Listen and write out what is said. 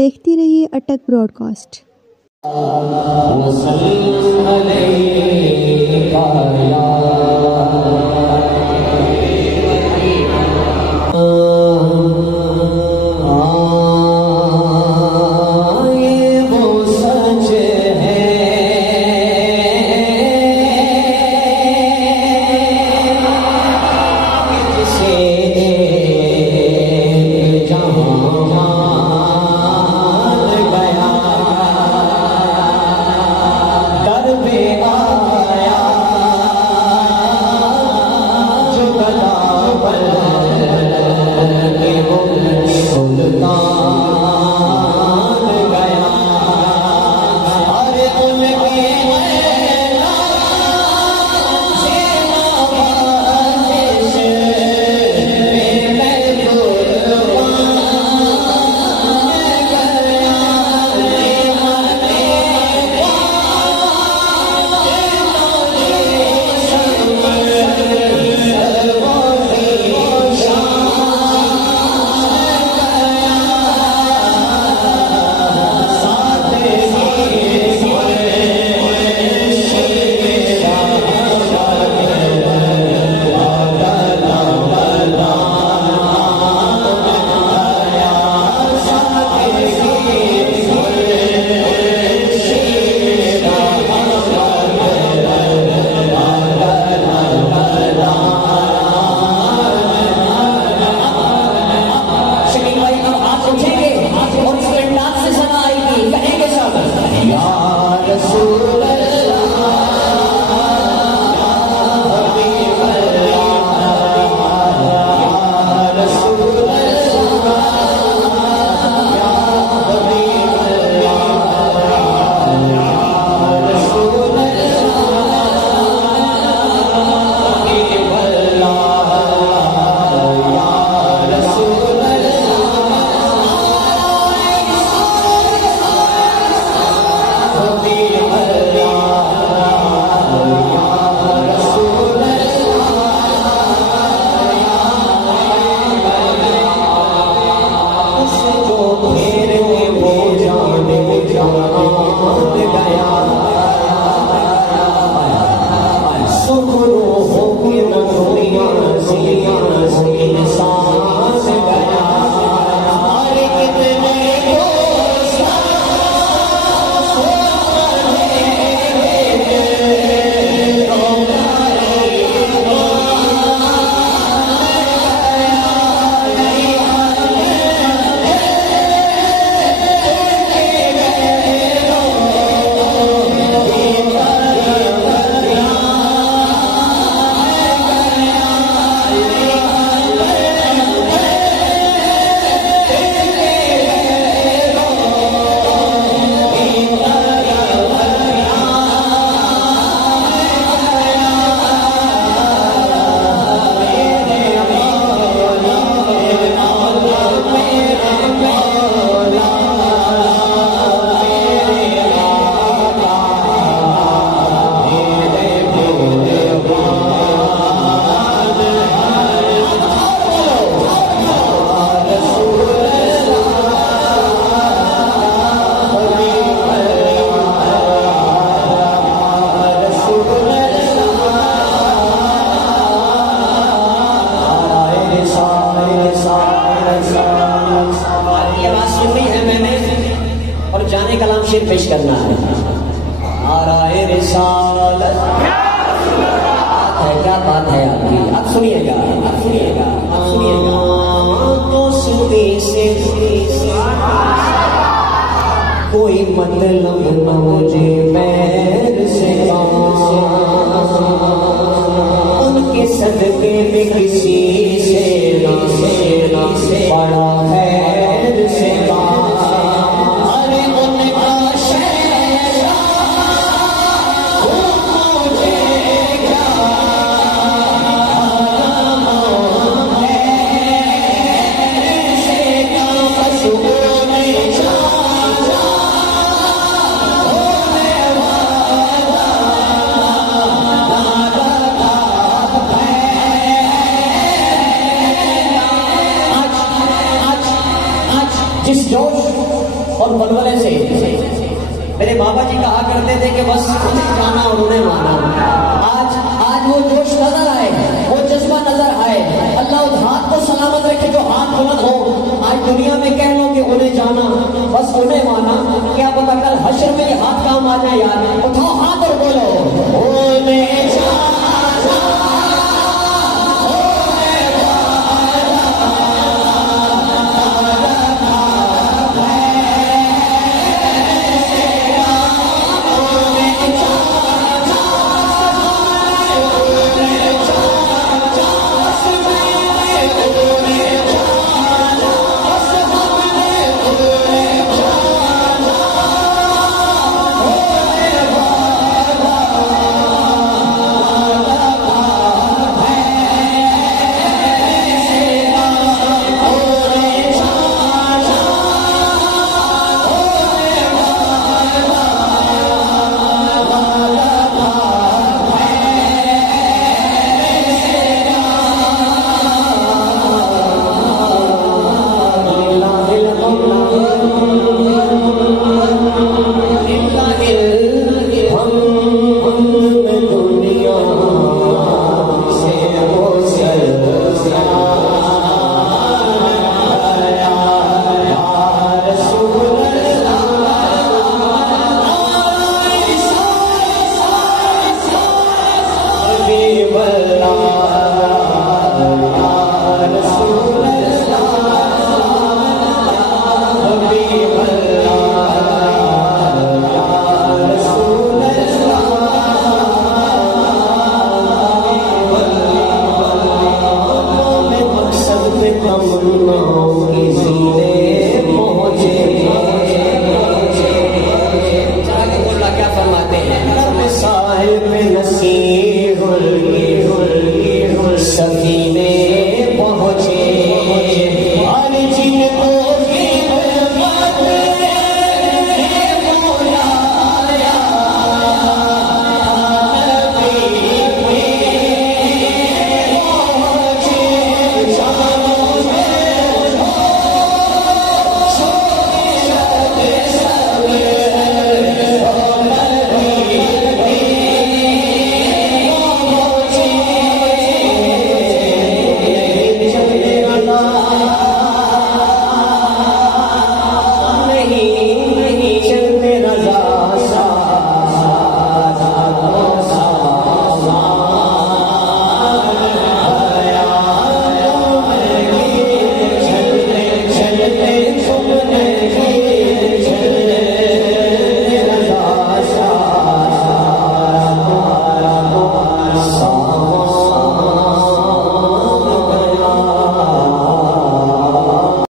देखती रहिए अटक ब्रॉडकास्ट। पेश करना है। आराए रिसालत क्या बात है आपकी। अब सुनिएगा, अब सुनिएगा, अब सुनिएगा। तो सुनी से कोई मतलब न मुझे मैर से उनके सदके में किसी से ना बड़ा खैर से और बलबले से। मेरे बाबा जी कहा करते थे कि बस उन्हें जाना और उन्हें माना। आज वो जोश नजर आए, वो जज्बा नजर आए। अल्लाह उस हाथ को सलामत रखे जो हाथ बुलंद हो। आज दुनिया में कह लो कि उन्हें जाना, बस उन्हें माना, क्या पता कल हश्र में ये हाथ काम आ जाए। यार उठाओ हाथ और बोलो उन्हें जाना।